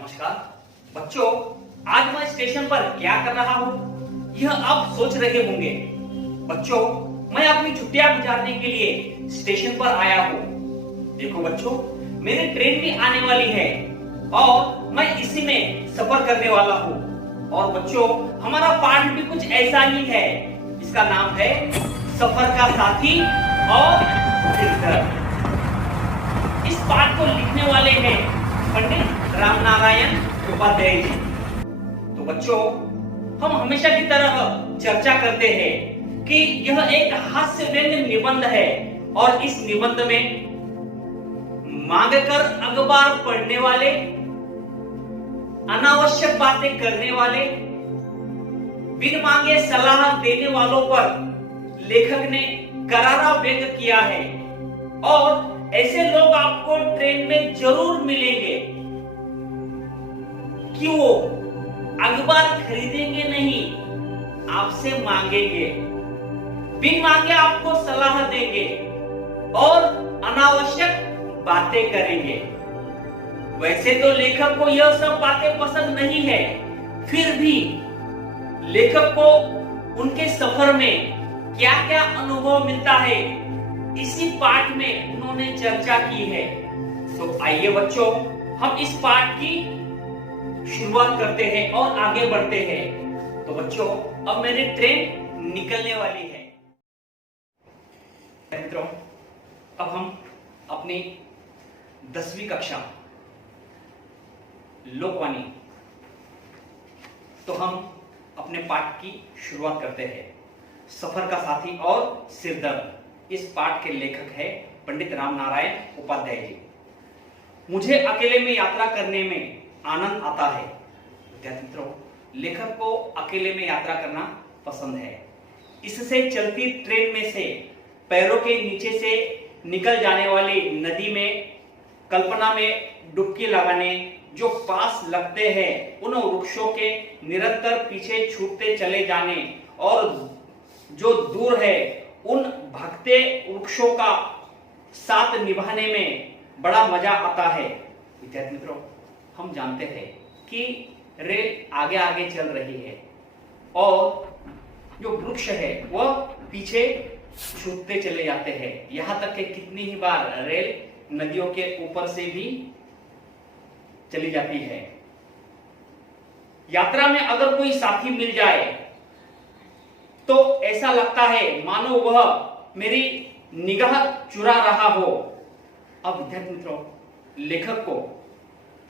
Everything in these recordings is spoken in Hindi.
नमस्कार बच्चों, आज मैं स्टेशन पर क्या कर रहा हूँ यह आप सोच रहे होंगे। बच्चों, मैं अपनी छुट्टियां गुजारने के लिए स्टेशन पर आया हूँ। देखो बच्चों, मेरी ट्रेन भी आने वाली है और मैं इसी में सफर करने वाला हूँ। और बच्चों, हमारा पाठ भी कुछ ऐसा ही है। इसका नाम है सफर का साथी और सिरदर्द। इस पाठ को लिखने वाले हैं पंडित रामनारायण उपाध्याय जी। तो बच्चों, हम हमेशा की तरह चर्चा करते हैं कि यह एक हास्य व्यंग्य निबंध है और इस निबंध में मांगकर अखबार पढ़ने वाले, अनावश्यक बातें करने वाले, बिन मांगे सलाह देने वालों पर लेखक ने करारा व्यंग्य किया है। और ऐसे लोग आपको ट्रेन में जरूर मिलेंगे कि वो अखबार खरीदेंगे नहीं, आपसे मांगेंगे, बिन मांगे आपको सलाह देंगे और अनावश्यक बातें करेंगे। वैसे तो लेखक को यह सब बातें पसंद नहीं है, फिर भी लेखक को उनके सफर में क्या क्या अनुभव मिलता है, इसी पाठ में उन्होंने चर्चा की है। तो आइए बच्चों, हम इस पाठ की शुरुआत करते हैं और आगे बढ़ते हैं। तो बच्चों, अब मेरी ट्रेन निकलने वाली है। मित्रों, अब हम अपनी 10वीं कक्षा लोकवाणी, तो हम अपने पाठ की शुरुआत करते हैं। सफर का साथी और सिरदर्द। इस पाठ के लेखक है पंडित रामनारायण उपाध्याय जी। मुझे अकेले में यात्रा करने में आनंद आता है। विद्यार्थी मित्रों, लेखक को अकेले में यात्रा करना पसंद है। इससे चलती ट्रेन में से पैरों के नीचे से निकल जाने वाली नदी में कल्पना में डुबकी लगाने, जो पास लगते हैं उन वृक्षों के निरंतर पीछे छूटते चले जाने, और जो दूर है उन भागते वृक्षों का साथ निभाने में बड़ा मजा आता है। विद्यार्थी मित्रों, हम जानते हैं कि रेल आगे आगे चल रही है और जो वृक्ष है वह पीछे छूटते चले जाते हैं। यहां तक कि कितनी ही बार रेल नदियों के ऊपर से भी चली जाती है। यात्रा में अगर कोई साथी मिल जाए तो ऐसा लगता है मानो वह मेरी निगाह चुरा रहा हो। अब विद्यार्थी मित्रों, लेखक को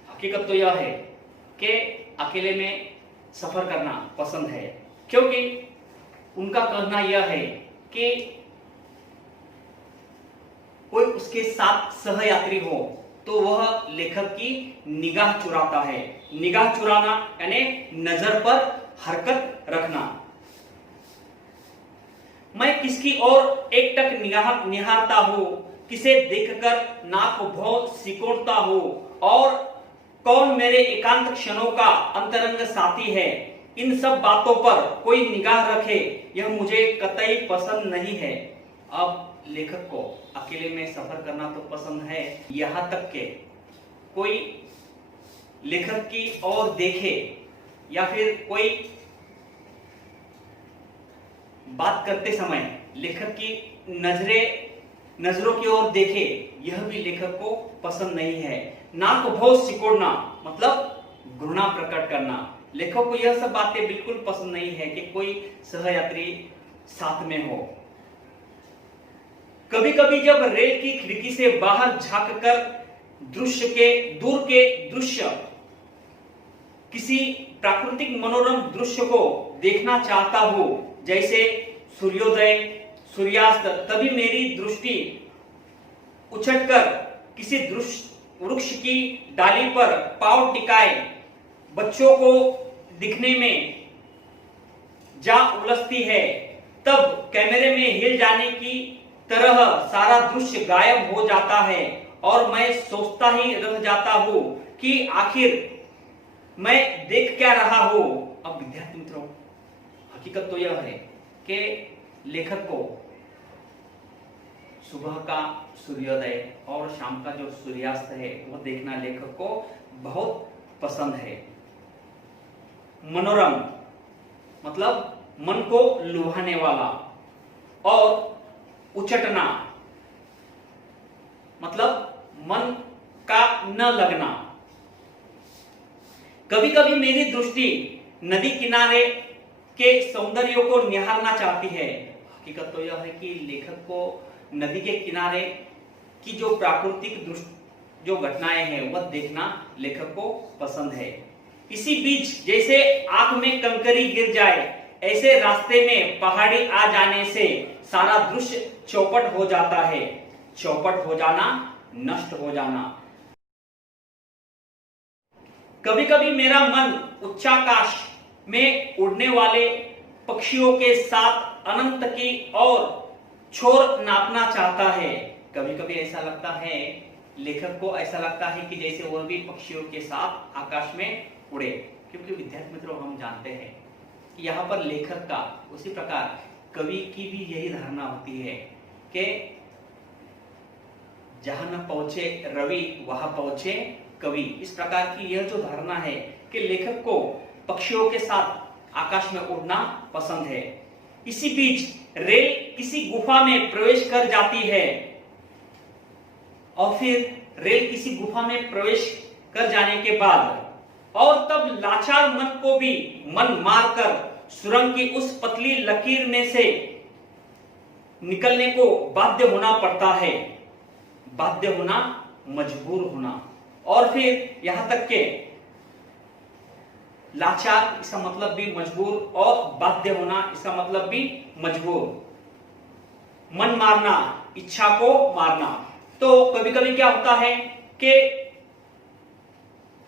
हकीकत तो यह है कि अकेले में सफर करना पसंद है, क्योंकि उनका कहना यह है कि कोई उसके साथ सहयात्री हो तो वह लेखक की निगाह चुराता है। निगाह चुराना यानी नजर पर हरकत रखना। मैं किसकी ओर एकटक निगाह निहारता हूं, किसे देखकर नाक भौं सिकोड़ता हूं, और कौन मेरे एकांत क्षणों का अंतरंग साथी है, इन सब बातों पर कोई निगाह रखे, यह मुझे कतई पसंद नहीं है। अब लेखक को अकेले में सफर करना तो पसंद है, यहां तक के कोई लेखक की ओर देखे या फिर कोई बात करते समय लेखक की नजरों की ओर देखे, यह भी लेखक को पसंद नहीं है। नाक भौं सिकोड़ना मतलब घृणा प्रकट करना। लेखक को यह सब बातें बिल्कुल पसंद नहीं है कि कोई सहयात्री साथ में हो। कभी कभी जब रेल की खिड़की से बाहर झांककर दूर के दृश्य, किसी प्राकृतिक मनोरम दृश्य को देखना चाहता हूं, जैसे सूर्योदय, सूर्यास्त, तभी मेरी दृष्टि उछटकर किसी वृक्ष की डाली पर पांव टिकाए बच्चों को दिखने में जा उलझती है। तब कैमरे में हिल जाने की तरह सारा दृश्य गायब हो जाता है और मैं सोचता ही रह जाता हूं कि आखिर मैं देख क्या रहा हूं। अब विद्यार्थी मित्रों, हकीकत तो यह है कि लेखक को सुबह का सूर्योदय और शाम का जो सूर्यास्त है वह देखना लेखक को बहुत पसंद है। मनोरम मतलब मन को लुभाने वाला, और उचटना मतलब मन का न लगना। कभी कभी मेरी दृष्टि नदी किनारे के सौंदर्य को निहारना चाहती है। हकीकत तो यह है कि लेखक को नदी के किनारे की जो प्राकृतिक जो घटनाएं हैं वह देखना लेखक को पसंद है। इसी बीच जैसे आंख में कंकरी गिर जाए, ऐसे रास्ते में पहाड़ी आ जाने से सारा दृश्य चौपट हो जाता है। चौपट हो जाना, नष्ट हो जाना। कभी कभी मेरा मन उच्चाकाश में उड़ने वाले पक्षियों के साथ अनंत की और छोर नापना चाहता है। कभी कभी ऐसा लगता है, लेखक को ऐसा लगता है कि जैसे वह भी पक्षियों के साथ आकाश में उड़े। क्योंकि विद्यार्थी मित्रों, हम जानते हैं कि यहाँ पर लेखक का उसी प्रकार कवि की भी यही धारणा होती है कि जहां न पहुंचे रवि वहां पहुंचे कवि। इस प्रकार की यह जो धारणा है कि लेखक को पक्षियों के साथ आकाश में उड़ना पसंद है। इसी बीच रेल किसी गुफा में प्रवेश कर जाती है, और फिर रेल किसी गुफा में प्रवेश कर जाने के बाद और तब लाचार मन को भी मन मारकर सुरंग की उस पतली लकीर में से निकलने को बाध्य होना पड़ता है। बाध्य होना, मजबूर होना। और फिर यहां तक के लाचार इसका मतलब भी मजबूर, और बाध्य होना इसका मतलब भी मजबूर। मन मारना, इच्छा को मारना। तो कभी कभी क्या होता है कि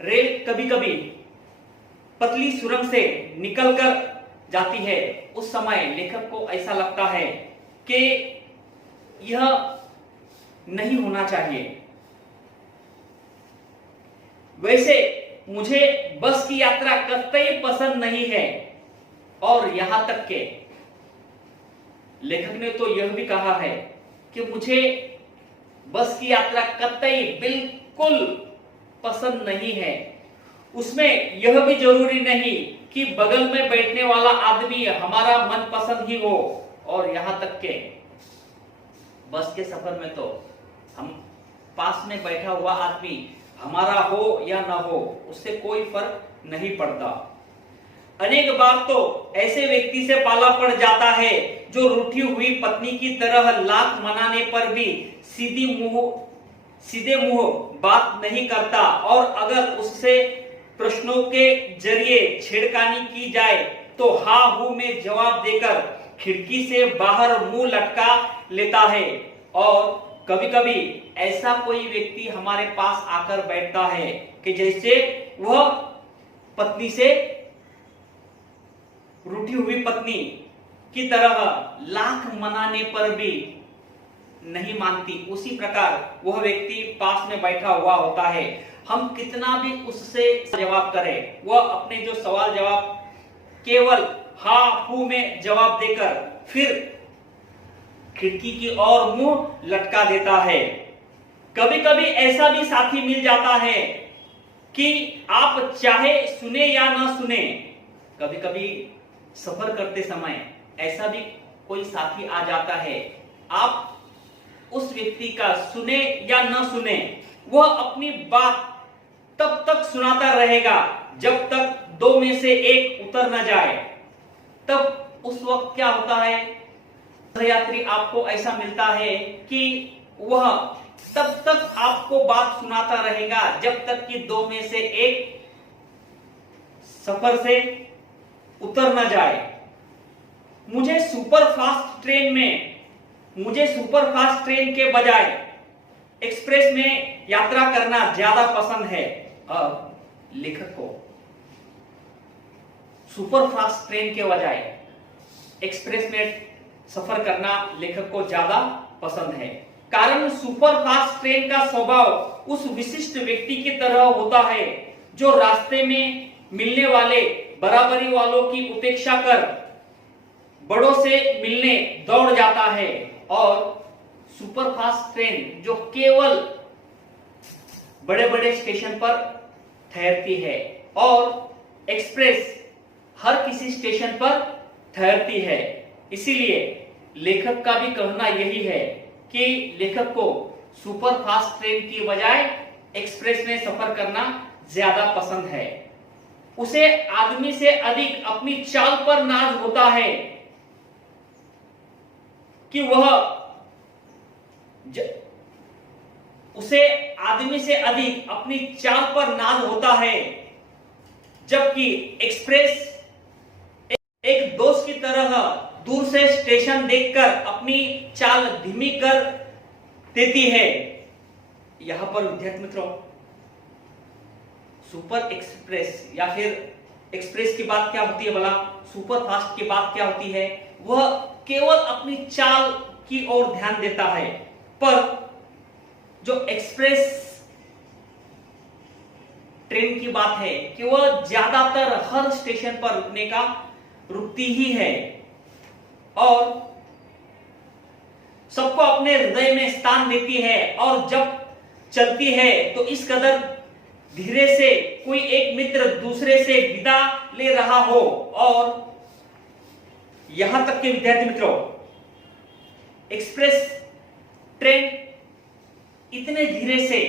रेल कभी कभी पतली सुरंग से निकलकर जाती है। उस समय लेखक को ऐसा लगता है कि यह नहीं होना चाहिए। वैसे मुझे बस की यात्रा कतई पसंद नहीं है। और यहां तक के लेखक ने तो यह भी कहा है कि मुझे बस की यात्रा कतई बिल्कुल पसंद नहीं है। उसमें यह भी जरूरी नहीं कि बगल में बैठने वाला आदमी हमारा मनपसंद ही हो। और यहां तक के बस के सफर में तो हम पास में बैठा हुआ आदमी हमारा हो या ना हो, उससे कोई फर्क नहीं पड़ता। अनेक बार तो ऐसे व्यक्ति से पाला पड़ जाता है जो रूठी हुई पत्नी की तरह लाख मनाने पर भी सीधे मुंह बात नहीं करता, और अगर उससे प्रश्नों के जरिए छेड़खानी की जाए तो हाँ हूं में जवाब देकर खिड़की से बाहर मुंह लटका लेता है। और कभी कभी ऐसा कोई व्यक्ति हमारे पास आकर बैठता है कि जैसे वह पत्नी से, रूठी हुई पत्नी की तरह लाख मनाने पर भी नहीं मानती। उसी प्रकार वह व्यक्ति पास में बैठा हुआ होता है। हम कितना भी उससे जवाब करें, वह अपने जो सवाल जवाब केवल हाँ हूं में जवाब देकर फिर खिड़की की ओर मुंह लटका देता है। कभी कभी ऐसा भी साथी मिल जाता है कि आप चाहे सुने या ना सुने। कभी कभी सफर करते समय ऐसा भी कोई साथी आ जाता है, आप उस व्यक्ति का सुने या ना सुने, वह अपनी बात तब तक सुनाता रहेगा जब तक दो में से एक उतर न जाए। तब उस वक्त क्या होता है, यात्री आपको ऐसा मिलता है कि वह तब तक आपको बात सुनाता रहेगा जब तक कि दो में से एक सफर से उतर न जाए। मुझे सुपर फास्ट ट्रेन के बजाय एक्सप्रेस में यात्रा करना ज्यादा पसंद है। अब लेखक को सुपर फास्ट ट्रेन के बजाय एक्सप्रेस में सफर करना लेखक को ज्यादा पसंद है। कारण सुपर फास्ट ट्रेन का स्वभाव उस विशिष्ट व्यक्ति की तरह होता है जो रास्ते में मिलने वाले बराबरी वालों की उपेक्षा कर बड़ों से मिलने दौड़ जाता है। और सुपर फास्ट ट्रेन जो केवल बड़े बड़े स्टेशन पर ठहरती है और एक्सप्रेस हर किसी स्टेशन पर ठहरती है। इसीलिए लेखक का भी कहना यही है कि लेखक को सुपर फास्ट ट्रेन की बजाय एक्सप्रेस में सफर करना ज्यादा पसंद है। उसे आदमी से अधिक अपनी चाल पर नाज होता है कि उसे आदमी से अधिक अपनी चाल पर नाज होता है, जबकि एक्सप्रेस एक दोस्त की तरह दूर से स्टेशन देखकर अपनी चाल धीमी कर देती है। यहां पर विद्यार्थी मित्रों, सुपर एक्सप्रेस या फिर एक्सप्रेस की बात क्या होती है भला, सुपर फास्ट की बात क्या होती है? वह केवल अपनी चाल की ओर ध्यान देता है, पर जो एक्सप्रेस ट्रेन की बात है कि वह ज्यादातर हर स्टेशन पर रुकती ही है और सबको अपने हृदय में स्थान देती है। और जब चलती है तो इस कदर धीरे से कोई एक मित्र दूसरे से विदा ले रहा हो, और यहां तक के विद्यार्थी मित्रों, एक्सप्रेस ट्रेन इतने धीरे से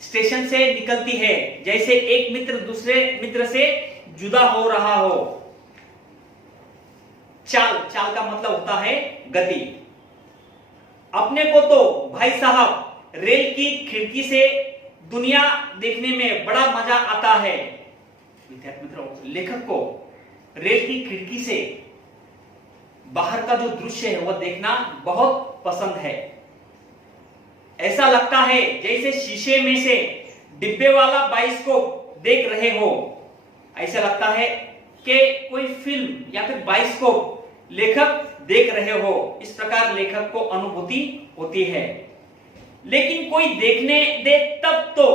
स्टेशन से निकलती है जैसे एक मित्र दूसरे मित्र से जुदा हो रहा हो। चाल का मतलब होता है गति। अपने को तो भाई साहब रेल की खिड़की से दुनिया देखने में बड़ा मजा आता है। विद्यार्थी मित्रों, लेखक को रेल की खिड़की से बाहर का जो दृश्य है वह देखना बहुत पसंद है। ऐसा लगता है जैसे शीशे में से डिब्बे वाला बाइस्कोप देख रहे हो। ऐसा लगता है कि कोई फिल्म या फिर बाइस्कोप लेखक देख रहे हो। इस प्रकार लेखक को अनुभूति होती है। लेकिन कोई देखने दे तब तो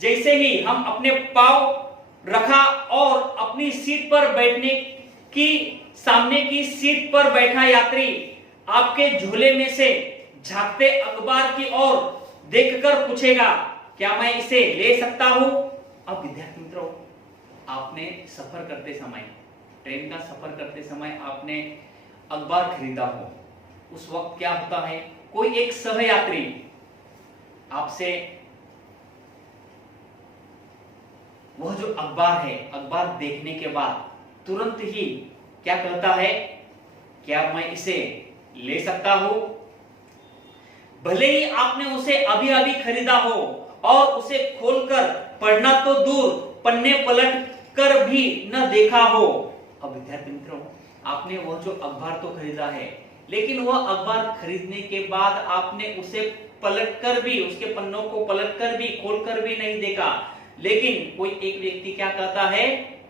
जैसे ही हम अपने पांव रखा और अपनी सीट पर बैठने की सामने की सीट पर बैठा यात्री आपके झोले में से झांकते अखबार की ओर देखकर पूछेगा, क्या मैं इसे ले सकता हूं? अब विद्यार्थी मित्रों, आपने सफर करते समय, ट्रेन का सफर करते समय आपने अखबार खरीदा हो, उस वक्त क्या होता है, कोई एक सहयात्री आपसे वह जो अखबार है, अखबार देखने के बाद तुरंत ही क्या कहता है, क्या मैं इसे ले सकता हूं? भले ही आपने उसे अभी अभी खरीदा हो और उसे खोलकर पढ़ना तो दूर पन्ने पलट कर भी न देखा हो। अब विद्यार्थी मित्रों, आपने वह जो अखबार तो खरीदा है, लेकिन वह अखबार खरीदने के बाद आपने उसे पलटकर भी, उसके पन्नों को पलटकर भी, खोलकर भी नहीं देखा। लेकिन कोई एक व्यक्ति क्या कहता है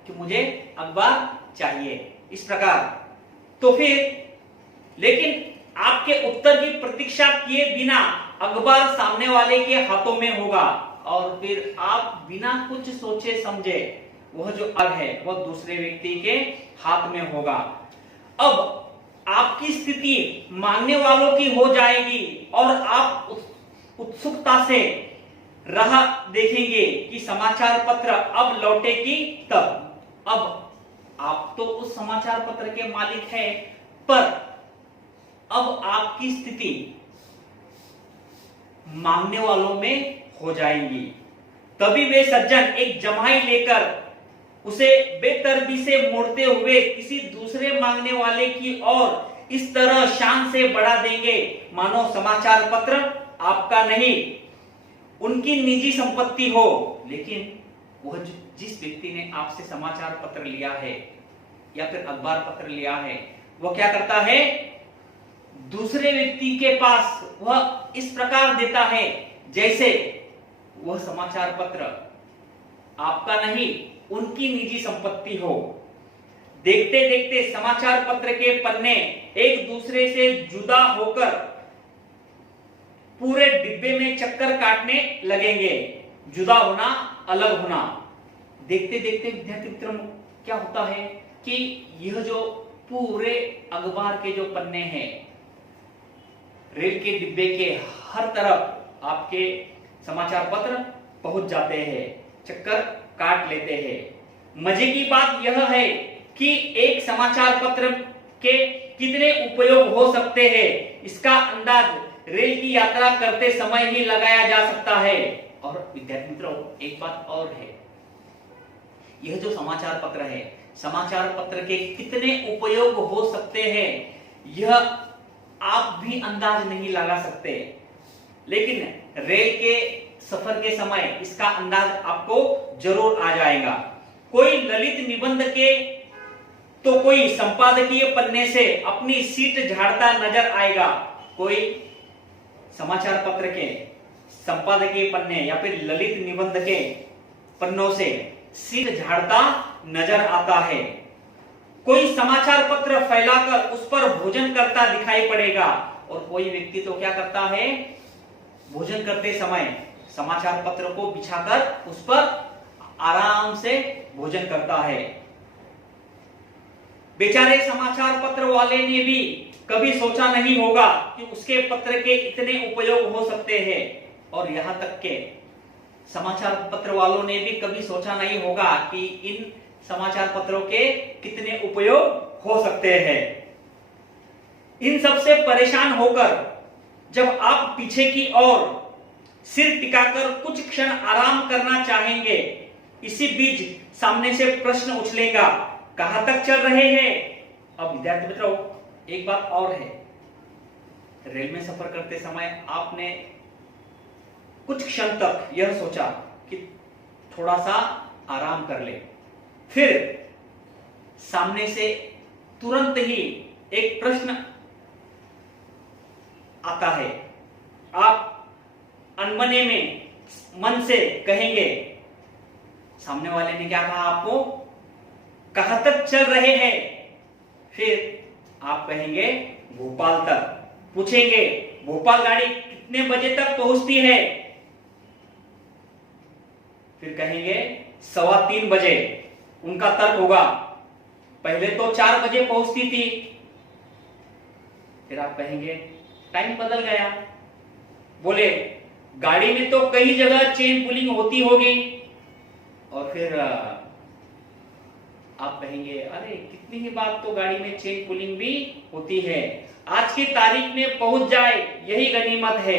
कि मुझे अखबार चाहिए, इस प्रकार। तो फिर लेकिन आपके उत्तर की प्रतीक्षा किए बिना अखबार सामने वाले के हाथों में होगा और फिर आप बिना कुछ सोचे समझे वह जो अखबार है वह दूसरे व्यक्ति के हाथ में होगा। अब आपकी स्थिति मांगने वालों की हो जाएगी और आप उत्सुकता से राह देखेंगे कि समाचार पत्र अब लौटेगी तब। अब आप तो उस समाचार पत्र के मालिक हैं, पर अब आपकी स्थिति मांगने वालों में हो जाएगी। तभी वे सज्जन एक जमाई लेकर उसे बेतरबी से मोड़ते हुए किसी दूसरे मांगने वाले की ओर इस तरह शान से बढ़ा देंगे मानो समाचार पत्र आपका नहीं, उनकी निजी संपत्ति हो। लेकिन वह जिस व्यक्ति ने आपसे समाचार पत्र लिया है या फिर अखबार पत्र लिया है, वह क्या करता है, दूसरे व्यक्ति के पास वह इस प्रकार देता है जैसे वह समाचार पत्र आपका नहीं, उनकी निजी संपत्ति हो। देखते देखते समाचार पत्र के पन्ने एक दूसरे से जुदा होकर पूरे डिब्बे में चक्कर काटने लगेंगे। जुदा होना, अलग होना। देखते देखते विद्यार्थी मित्रों क्या होता है कि यह जो पूरे अखबार के जो पन्ने हैं, रेल के डिब्बे के हर तरफ आपके समाचार पत्र पहुंच जाते हैं, चक्कर काट लेते हैं। मजे की बात यह है कि एक समाचार पत्र के कितने उपयोग हो सकते हैं, इसका अंदाज रेल की यात्रा करते समय ही लगाया जा सकता है। और विद्यार्थी मित्रों, एक बात और है, यह जो समाचार पत्र है, समाचार पत्र के कितने उपयोग हो सकते हैं, यह आप भी अंदाज नहीं लगा सकते, लेकिन रेल के सफर के समय इसका अंदाज आपको जरूर आ जाएगा। कोई ललित निबंध के तो कोई संपादकीय पन्ने से अपनी सीट झाड़ता नजर आएगा, कोई समाचार पत्र के संपादकीय पन्ने या फिर ललित निबंध के पन्नों से सीट झाड़ता नजर आता है। कोई समाचार पत्र फैलाकर उस पर भोजन करता दिखाई पड़ेगा, और कोई व्यक्ति तो क्या करता है, भोजन करते समय समाचार पत्र को बिछाकर उस पर आराम से भोजन करता है। बेचारे समाचार पत्र वाले ने भी कभी सोचा नहीं होगा कि उसके पत्र के इतने उपयोग हो सकते हैं, और यहां तक के समाचार पत्र वालों ने भी कभी सोचा नहीं होगा कि इन समाचार पत्रों के कितने उपयोग हो सकते हैं। इन सबसे परेशान होकर जब आप पीछे की ओर सिर टिकाकर कुछ क्षण आराम करना चाहेंगे, इसी बीच सामने से प्रश्न उछलेगा, कहां तक चल रहे हैं? अब विद्यार्थी मित्रों, एक बात और है, रेल में सफर करते समय आपने कुछ क्षण तक यह सोचा कि थोड़ा सा आराम कर ले, फिर सामने से तुरंत ही एक प्रश्न आता है, आप अनमने में मन से कहेंगे, सामने वाले ने क्या कहा आपको, कहां तक चल रहे हैं? फिर आप कहेंगे भोपाल तक। पूछेंगे भोपाल गाड़ी कितने बजे तक पहुंचती है? फिर कहेंगे 3:15 बजे। उनका तर्क होगा, पहले तो 4 बजे पहुंचती थी। फिर आप कहेंगे टाइम बदल गया। बोले गाड़ी में तो कई जगह चेन पुलिंग होती होगी। और फिर आप कहेंगे अरे कितनी ही बात तो गाड़ी में चेन पुलिंग भी होती है, आज की तारीख में पहुंच जाए यही गनीमत है।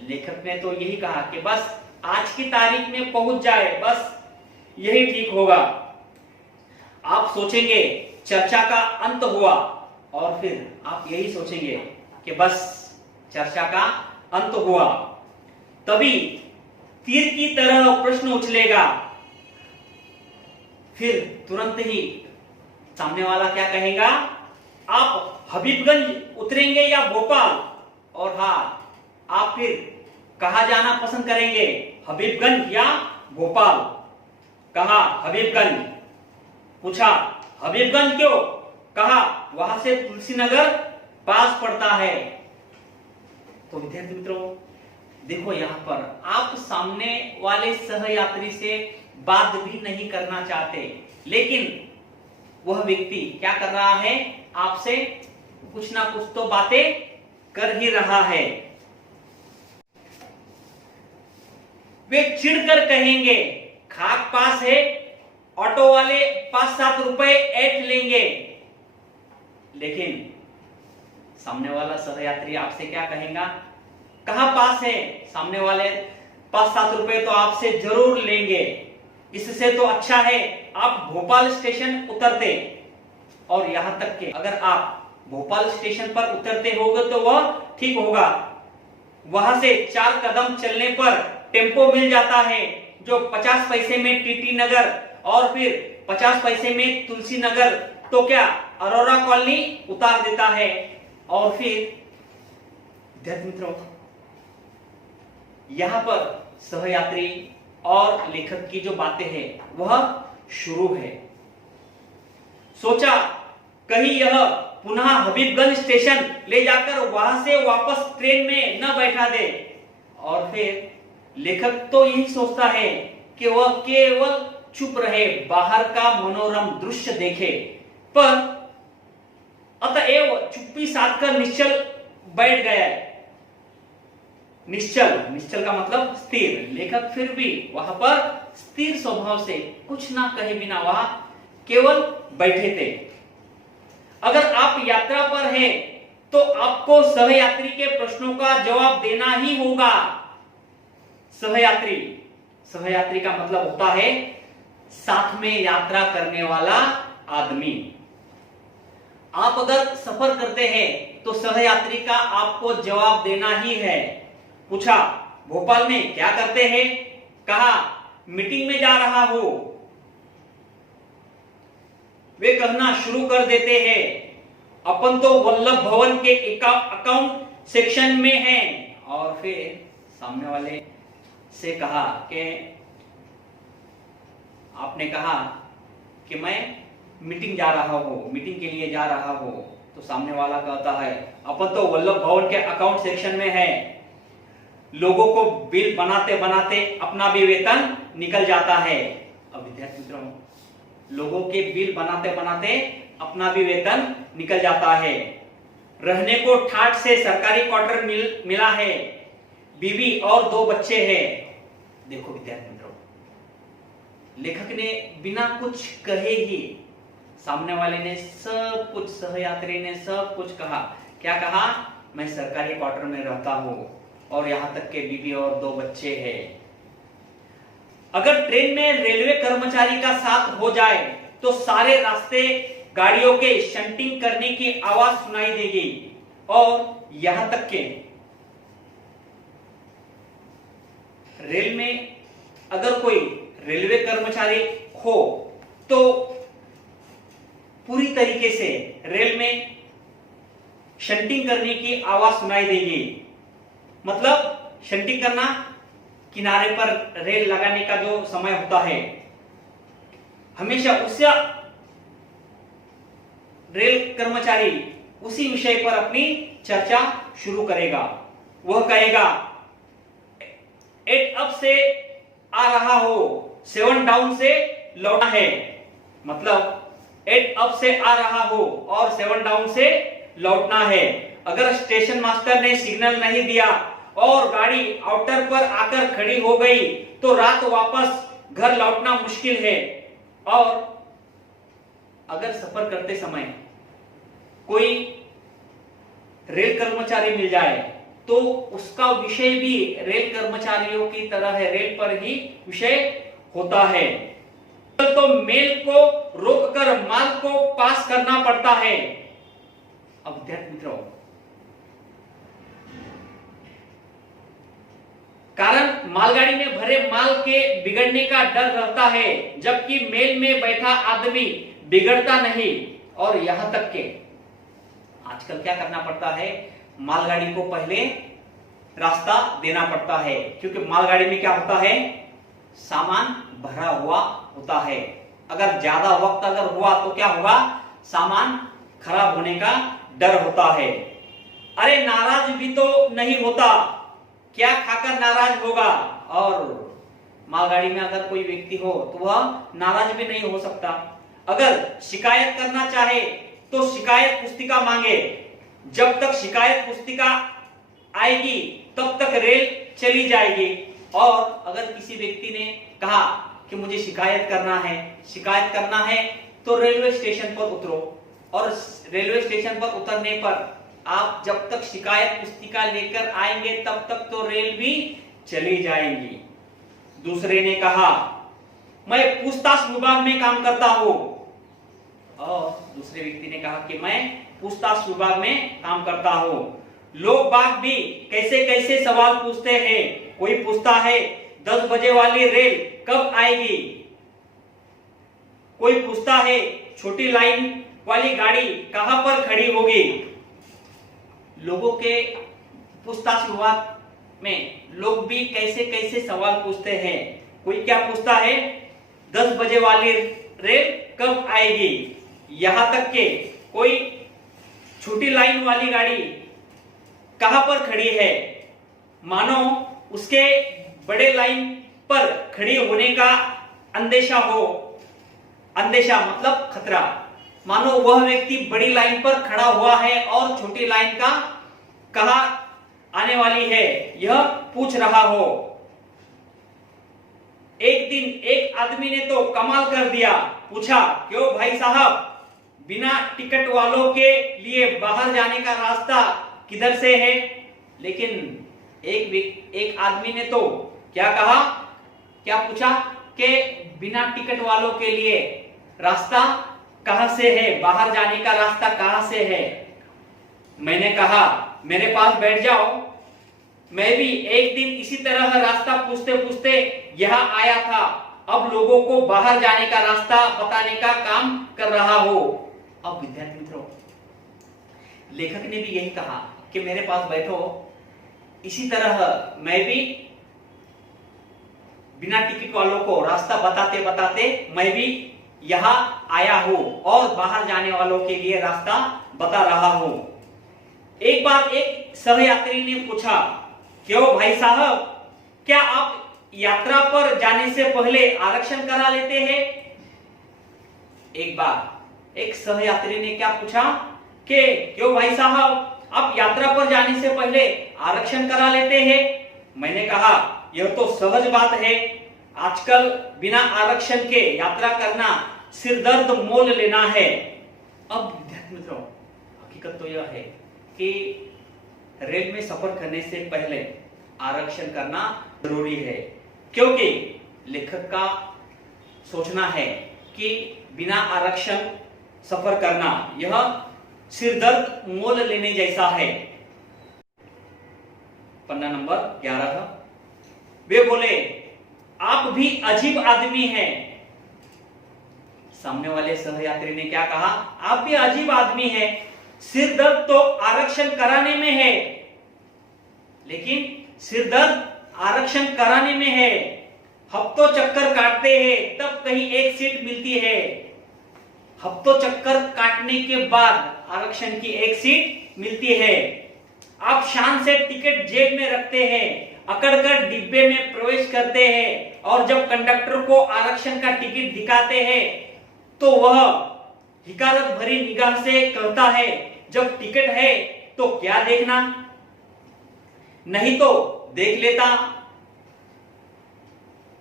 लेखक ने तो यही कहा कि बस आज की तारीख में पहुंच जाए, बस यही ठीक होगा। आप सोचेंगे चर्चा का अंत हुआ, और फिर आप यही सोचेंगे कि बस चर्चा का अंत हुआ। तभी तीर की तरह प्रश्न उछलेगा, फिर तुरंत ही सामने वाला क्या कहेगा, आप हबीबगंज उतरेंगे या भोपाल? और हाँ, आप फिर कहां जाना पसंद करेंगे, हबीबगंज या भोपाल? कहा हबीबगंज। पूछा हबीबगंज क्यों? कहा वहां से तुलसी नगर पास पड़ता है। तो विद्यार्थी मित्रों देखो, यहां पर आप सामने वाले सहयात्री से बात भी नहीं करना चाहते, लेकिन वह व्यक्ति क्या कर रहा है, आपसे कुछ ना कुछ तो बातें कर ही रहा है। वे चिढ़कर कहेंगे खाक पास है, ऑटो वाले 5-7 रुपए ऐंठ लेंगे। लेकिन सामने वाला सहयात्री आपसे क्या कहेगा, कहां पास है? सामने वाले 5-7 रुपए तो आपसे जरूर लेंगे, इससे तो अच्छा है आप भोपाल स्टेशन उतरते। और यहां तक कि अगर आप भोपाल स्टेशन पर उतरते होगे तो वह ठीक होगा, वहां से 4 कदम चलने पर टेम्पो मिल जाता है जो 50 पैसे में टीटी नगर और फिर 50 पैसे में तुलसी नगर तो क्या अरोरा कॉलोनी उतार देता है। और फिर विद्यार्थी मित्रों यहां पर सहयात्री और लेखक की जो बातें हैं वह शुरू है। सोचा कहीं यह पुनः हबीबगंज स्टेशन ले जाकर वहां से वापस ट्रेन में न बैठा दे। और फिर लेखक तो यही सोचता है कि वह केवल चुप रहे, बाहर का मनोरम दृश्य देखे, पर अतएव चुप्पी साधकर निश्चल बैठ गया। निश्चल, निश्चल का मतलब स्थिर। लेखक फिर भी वहां पर स्थिर स्वभाव से कुछ ना कहे बिना वहां केवल बैठे थे। अगर आप यात्रा पर हैं तो आपको सहयात्री के प्रश्नों का जवाब देना ही होगा। सहयात्री, सहयात्री का मतलब होता है साथ में यात्रा करने वाला आदमी। आप अगर सफर करते हैं तो सहयात्री का आपको जवाब देना ही है। पूछा, भोपाल में क्या करते हैं? कहा, मीटिंग में जा रहा हूं। वे कहना शुरू कर देते हैं, अपन तो वल्लभ भवन के अकाउंट सेक्शन में हैं। और फिर सामने वाले से कहा कि आपने कहा कि मैं मीटिंग जा रहा हूं, मीटिंग के लिए जा रहा हूं। तो सामने वाला कहता है, अपन तो वल्लभ भवन के अकाउंट सेक्शन में है। लोगों को बिल बनाते बनाते अपना भी वेतन निकल जाता है। अब विद्यार्थी मित्रों, लोगों के बिल बनाते बनाते अपना भी वेतन निकल जाता है। रहने को ठाट से सरकारी क्वार्टर मिला है। बीवी और 2 बच्चे हैं। देखो विद्यार्थी मित्रों, लेखक ने बिना कुछ कहे ही सामने वाले ने सब कुछ, सहयात्री ने सब कुछ कहा। क्या कहा? मैं सरकारी क्वार्टर में रहता हूं और यहां तक के बीवी और 2 बच्चे हैं। अगर ट्रेन में रेलवे कर्मचारी का साथ हो जाए तो सारे रास्ते गाड़ियों के शंटिंग करने की आवाज सुनाई देगी। और यहां तक के रेल में अगर कोई रेलवे कर्मचारी हो तो पूरी तरीके से रेल में शंटिंग करने की आवाज सुनाई देगी। मतलब शंटिंग करना, किनारे पर रेल लगाने का जो समय होता है, हमेशा उससे रेल कर्मचारी उसी विषय पर अपनी चर्चा शुरू करेगा। वह कहेगा, 8 अप से आ रहा हो, 7 डाउन से लौटना है। मतलब 8 अप से आ रहा हो और 7 डाउन से लौटना है। अगर स्टेशन मास्टर ने सिग्नल नहीं दिया और गाड़ी आउटर पर आकर खड़ी हो गई तो रात वापस घर लौटना मुश्किल है। और अगर सफर करते समय कोई रेल कर्मचारी मिल जाए तो उसका विषय भी रेल कर्मचारियों की तरह है, रेल पर ही विषय होता है। तो मेल को रोककर माल को पास करना पड़ता है। अब विद्यार्थी मित्रों, कारण मालगाड़ी में भरे माल के बिगड़ने का डर रहता है, जबकि मेल में बैठा आदमी बिगड़ता नहीं। और यहां तक के आजकल क्या करना पड़ता है, मालगाड़ी को पहले रास्ता देना पड़ता है, क्योंकि मालगाड़ी में क्या होता है, सामान भरा हुआ होता है। अगर ज्यादा वक्त अगर हुआ तो क्या होगा, सामान खराब होने का डर होता है। अरे नाराज भी तो नहीं होता, क्या खाकर नाराज होगा। और मालगाड़ी में अगर कोई व्यक्ति हो तो वह नाराज भी नहीं हो सकता। अगर शिकायत करना चाहे तो शिकायत पुस्तिका मांगे। जब तक शिकायत पुस्तिका आएगी तब तक रेल चली जाएगी। और अगर किसी व्यक्ति ने कहा कि मुझे शिकायत करना है तो रेलवे स्टेशन पर उतरो। और रेलवे स्टेशन पर उतरने पर आप जब तक शिकायत पुस्तिका लेकर आएंगे तब तक तो रेल भी चली जाएगी। दूसरे ने कहा, मैं पूछताछ विभाग में काम करता हूं। और दूसरे व्यक्ति ने कहा कि मैं पूछताछ विभाग में काम करता हूं। लोग बाग भी कैसे कैसे सवाल पूछते हैं। कोई पूछता है 10 बजे वाली रेल कब आएगी। कोई पूछता है छोटी लाइन वाली गाड़ी कहां पर खड़ी होगी। लोगों के पूछताछ विभाग में लोग भी कैसे कैसे सवाल पूछते हैं। कोई क्या पूछता है, 10 बजे वाली रेल कब आएगी। यहां तक के कोई छोटी लाइन वाली गाड़ी कहां पर खड़ी है, मानो उसके बड़े लाइन पर खड़ी होने का अंदेशा हो। अंदेशा मतलब खतरा। मानो वह व्यक्ति बड़ी लाइन पर खड़ा हुआ है और छोटी लाइन का कहा आने वाली है, यह पूछ रहा हो। एक दिन एक आदमी ने तो कमाल कर दिया, पूछा, क्यों भाई साहब, बिना टिकट वालों के लिए बाहर जाने का रास्ता किधर से है? लेकिन एक आदमी ने तो क्या कहा, क्या पूछा कि बिना टिकट वालों के लिए रास्ता कहां से है, बाहर जाने का रास्ता कहां से है? मैंने कहा, मेरे पास बैठ जाओ, मैं भी एक दिन इसी तरह रास्ता पूछते पूछते यहां आया था, अब लोगों को बाहर जाने का रास्ता बताने का काम कर रहा हो। अब विद्यार्थी मित्रों, लेखक ने भी यही कहा कि मेरे पास बैठो, इसी तरह मैं भी बिना टिकट वालों को रास्ता बताते बताते मैं भी यहां आया हूं और बाहर जाने वालों के लिए रास्ता बता रहा हूं। एक बार एक सहयात्री ने पूछा, क्यों भाई साहब, क्या आप यात्रा पर जाने से पहले आरक्षण करा लेते हैं? एक बार एक सहयात्री ने क्या पूछा कि क्यों भाई साहब, आप यात्रा पर जाने से पहले आरक्षण करा लेते हैं? मैंने कहा, यह तो सहज बात है, आजकल बिना आरक्षण के यात्रा करना सिरदर्द मोल लेना है। अब विद्यार्थी मित्रों, हकीकत तो यह है कि रेल में सफर करने से पहले आरक्षण करना जरूरी है, क्योंकि लेखक का सोचना है कि बिना आरक्षण सफर करना यह सिरदर्द मोल लेने जैसा है। पन्ना नंबर 11, वे बोले, आप भी अजीब आदमी हैं। सामने वाले सहयात्री ने क्या कहा, आप भी अजीब आदमी हैं, सिरदर्द तो आरक्षण कराने में है, लेकिन सिरदर्द आरक्षण कराने में है, हफ्तों चक्कर काटते हैं तब कहीं एक सीट मिलती है, हफ्तों चक्कर काटने के बाद आरक्षण की एक सीट मिलती है। आप शान से टिकट जेब में रखते हैं, अकड़कर डिब्बे में प्रवेश करते हैं और जब कंडक्टर को आरक्षण का टिकट दिखाते हैं तो वह हिकारत भरी निगाह से कहता है, जब टिकट है तो क्या देखना, नहीं तो देख लेता।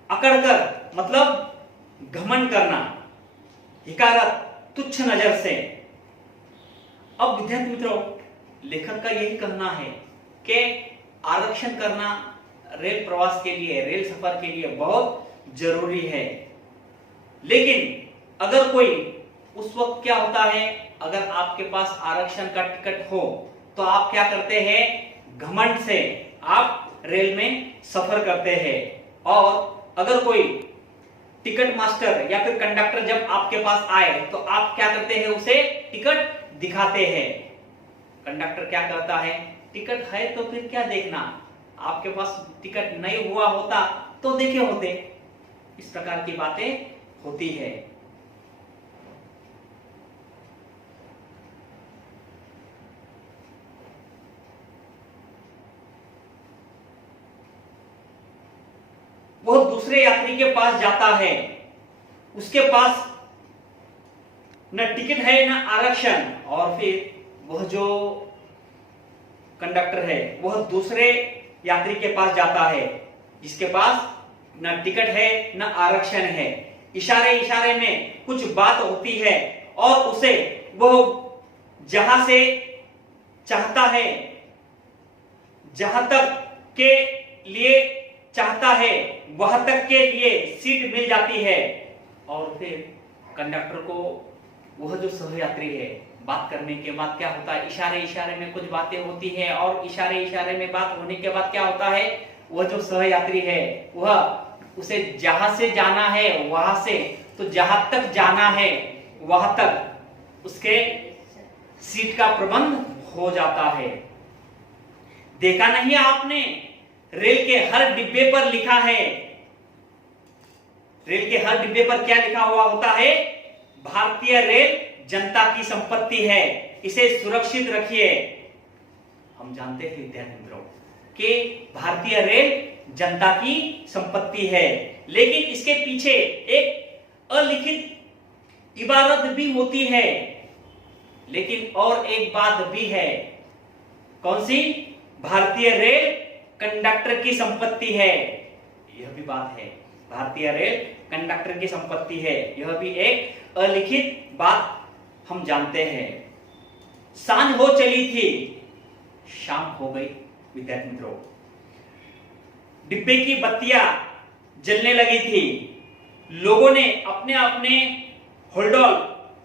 अकड़कर मतलब घमंड करना, हिकारत तुच्छ नजर से। अब विद्यार्थी मित्रों, लेखक का यही कहना है कि आरक्षण करना रेल प्रवास के लिए, रेल सफर के लिए बहुत जरूरी है। लेकिन अगर कोई, उस वक्त क्या होता है, अगर आपके पास आरक्षण का टिकट हो तो आप क्या करते हैं, घमंड से आप रेल में सफर करते हैं। और अगर कोई टिकट मास्टर या फिर कंडक्टर जब आपके पास आए तो आप क्या करते हैं, उसे टिकट दिखाते हैं। कंडक्टर क्या करता है, टिकट है तो फिर क्या देखना, आपके पास टिकट नहीं हुआ होता तो देखे होते। इस प्रकार की बातें होती है। वह दूसरे यात्री के पास जाता है, उसके पास न टिकट है न आरक्षण, और फिर वह जो कंडक्टर है वह दूसरे यात्री के पास जाता है जिसके पास न टिकट है न आरक्षण है। इशारे इशारे में कुछ बात होती है और उसे वह जहां से चाहता है, जहां तक के लिए चाहता है वहां तक के लिए सीट मिल जाती है। और फिर कंडक्टर को वह जो सहयात्री है, बात करने के बाद क्या होता है, इशारे इशारे में कुछ बातें होती है और इशारे इशारे में बात होने के बाद क्या होता है, वह जो सहयात्री है वह उसे जहां से जाना है वहां से, तो जहां तक जाना है वहां तक उसके सीट का प्रबंध हो जाता है। देखा नहीं आपने, रेल के हर डिब्बे पर लिखा है, रेल के हर डिब्बे पर क्या लिखा हुआ होता है, भारतीय रेल जनता की संपत्ति है, इसे सुरक्षित रखिए। हम जानते हैं विद्यार्थी मित्रों कि भारतीय रेल जनता की संपत्ति है, लेकिन इसके पीछे एक अलिखित इबारत भी होती है। लेकिन और एक बात भी है, कौन सी, भारतीय रेल कंडक्टर की संपत्ति है। यह भी बात है, भारतीय रेल कंडक्टर की संपत्ति है, यह भी एक अलिखित बात हम जानते हैं। सांझ हो चली थी, शाम हो गई। विद्यार्थी मित्रों, डिब्बे की बत्तियां जलने लगी थी, लोगों ने अपने अपने होल्डोल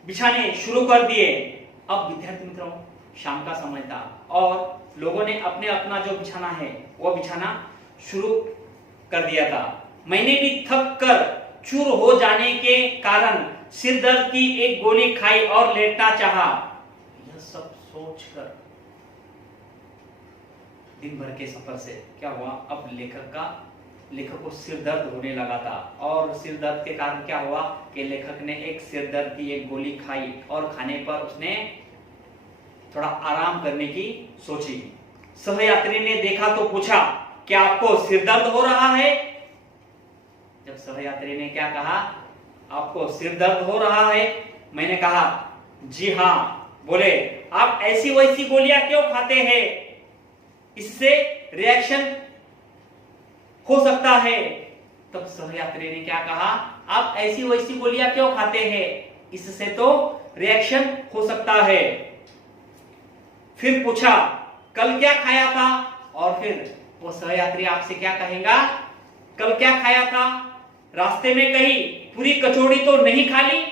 बिछाने शुरू कर दिए। अब विद्यार्थी मित्रों, शाम का समय था और लोगों ने अपने अपना जो बिछाना है वो बिछाना शुरू कर दिया था। मैंने भी थक कर चूर हो जाने के कारण सिर दर्द की एक गोली खाई और लेटना चाहा। यह सब सोचकर दिन भर के सफर से क्या हुआ, अब लेखक को सिर दर्द होने लगा था और सिर दर्द के कारण क्या हुआ कि लेखक ने एक सिर दर्द की एक गोली खाई और खाने पर उसने थोड़ा आराम करने की सोची। सहयात्री ने देखा तो पूछा, क्या आपको सिर दर्द हो रहा है? जब सहयात्री ने क्या कहा, आपको सिर दर्द हो रहा है, मैंने कहा जी हाँ। बोले, आप ऐसी वैसी गोलियां क्यों खाते हैं? इससे रिएक्शन हो सकता है। तब सहयात्री ने क्या कहा, आप ऐसी वैसी गोलियां क्यों खाते हैं? इससे तो रिएक्शन हो सकता है। फिर पूछा, कल क्या खाया था? और फिर वो सहयात्री आपसे क्या कहेगा, कल क्या खाया था? रास्ते में कहीं पूरी कचौड़ी तो नहीं खा ली?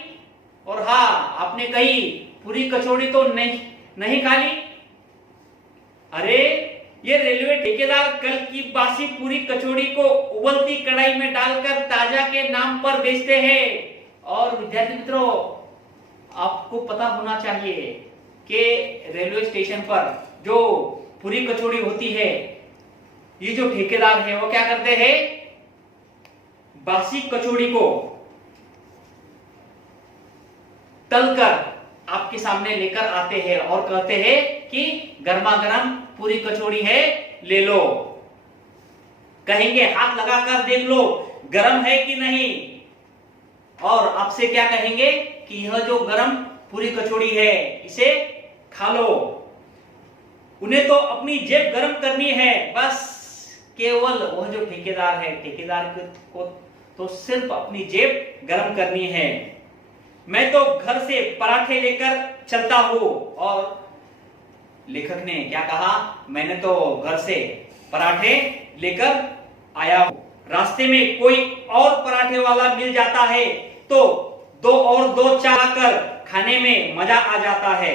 और हाँ, आपने कहीं पूरी कचौड़ी तो नहीं खा ली? अरे, ये रेलवे ठेकेदार कल की बासी पूरी कचौड़ी को उबलती कढ़ाई में डालकर ताजा के नाम पर बेचते हैं। और विद्यार्थी मित्रों, आपको पता होना चाहिए कि रेलवे स्टेशन पर जो पूरी कचौड़ी होती है, ये जो ठेकेदार है वो क्या करते हैं, बासी कचौड़ी को तलकर आपके सामने लेकर आते हैं और कहते हैं कि गर्मा गर्म पूरी कचौड़ी है, ले लो। कहेंगे हाथ लगाकर देख लो गरम है कि नहीं, और आपसे क्या कहेंगे कि यह जो गरम पूरी कचौड़ी है इसे खा लो। उन्हें तो अपनी जेब गरम करनी है, बस केवल वह जो ठेकेदार है, ठेकेदार को तो सिर्फ अपनी जेब गरम करनी है। मैं तो घर से पराठे लेकर चलता हूं। और लेखक ने क्या कहा, मैंने तो घर से पराठे लेकर आया हूं। रास्ते में कोई और पराठे वाला मिल जाता है तो दो और दो चाकर खाने में मजा आ जाता है,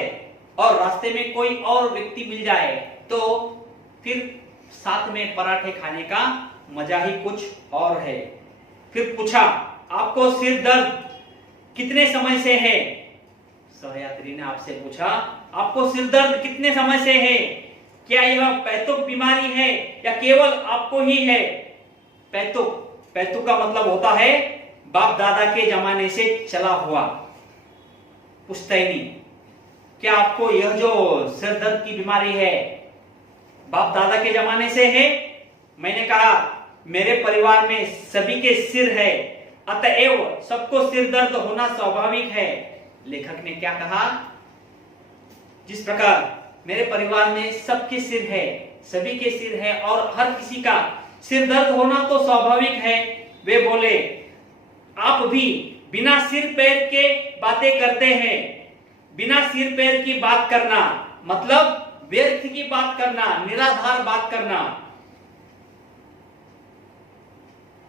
और रास्ते में कोई और व्यक्ति मिल जाए तो फिर साथ में पराठे खाने का मजा ही कुछ और है। फिर पूछा, आपको सिर दर्द कितने समय से है? सहयात्री ने आपसे पूछा, आपको सिर दर्द कितने समय से है? क्या यह पैतुक बीमारी है या केवल आपको ही है? पैतुक का मतलब होता है बाप दादा के जमाने से चला हुआ। पुश्तैनी, क्या आपको यह जो सिर दर्द की बीमारी है बाप दादा के जमाने से है? मैंने कहा, मेरे परिवार में सभी के सिर है, अतएव सबको सिर दर्द होना स्वाभाविक है। लेखक ने क्या कहा, जिस प्रकार मेरे परिवार में सबके सिर है, सभी के सिर है और हर किसी का सिर दर्द होना तो स्वाभाविक है, वे बोले, आप भी बिना सिर पैर के बातें करते हैं। बिना सिर पैर की बात करना मतलब व्यर्थ की बात करना, निराधार बात करना।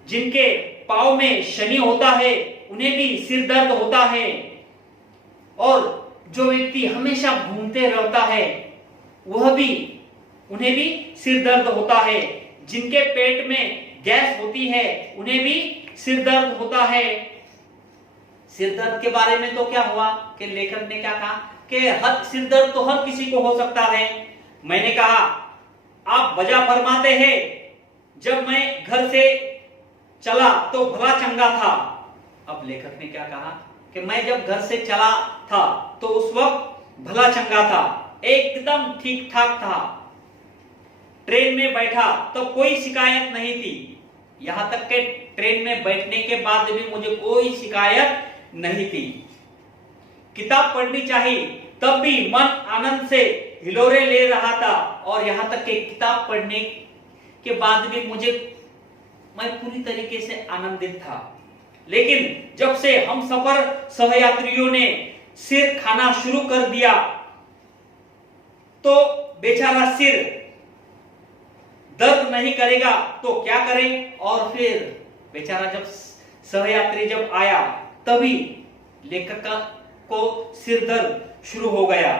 जिनके पांव में शनि होता है उन्हें भी सिर दर्द होता है, और जो व्यक्ति हमेशा घूमते रहता है उन्हें भी सिर दर्द होता है। जिनके पेट में गैस होती है उन्हें भी सिर दर्द होता है। सिर दर्द के बारे में तो क्या हुआ कि लेखक ने क्या कहा कि हर सिर दर्द तो हर किसी को हो सकता है। मैंने कहा, आप वजह फरमाते हैं, जब मैं घर से चला तो भला चंगा था। अब लेखक ने क्या कहा कि मैं जब घर से चला था तो उस वक्त भला चंगा था, एकदम ठीक ठाक था। ट्रेन में बैठा तो कोई शिकायत नहीं थी, यहां तक कि ट्रेन में बैठने के बाद भी मुझे कोई शिकायत नहीं थी। किताब पढ़नी चाहिए तब भी मन आनंद से हिलोरे ले रहा था और यहां तक कि किताब पढ़ने के बाद भी मैं पूरी तरीके से आनंदित था। लेकिन जब से हम सफर सहयात्रियों ने सिर खाना शुरू कर दिया तो बेचारा सिर दर्द नहीं करेगा तो क्या करें। और फिर बेचारा जब सहयात्री जब आया तभी लेखक को सिर दर्द शुरू हो गया।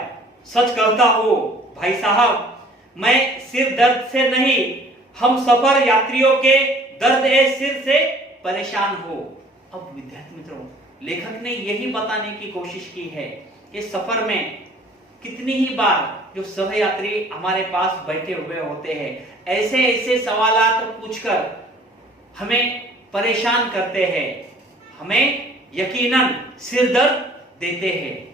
सच कहता हूं भाई साहब, मैं सिर दर्द से नहीं, हम सफर यात्रियों के दर्द ए सिर से परेशान हो। अब विद्यार्थी मित्रों, लेखक ने यही बताने की कोशिश की है कि सफर में कितनी ही बार जो सहयात्री हमारे पास बैठे हुए होते हैं, ऐसे ऐसे सवालात पूछकर हमें परेशान करते हैं, हमें यकीनन सिर दर्द देते हैं।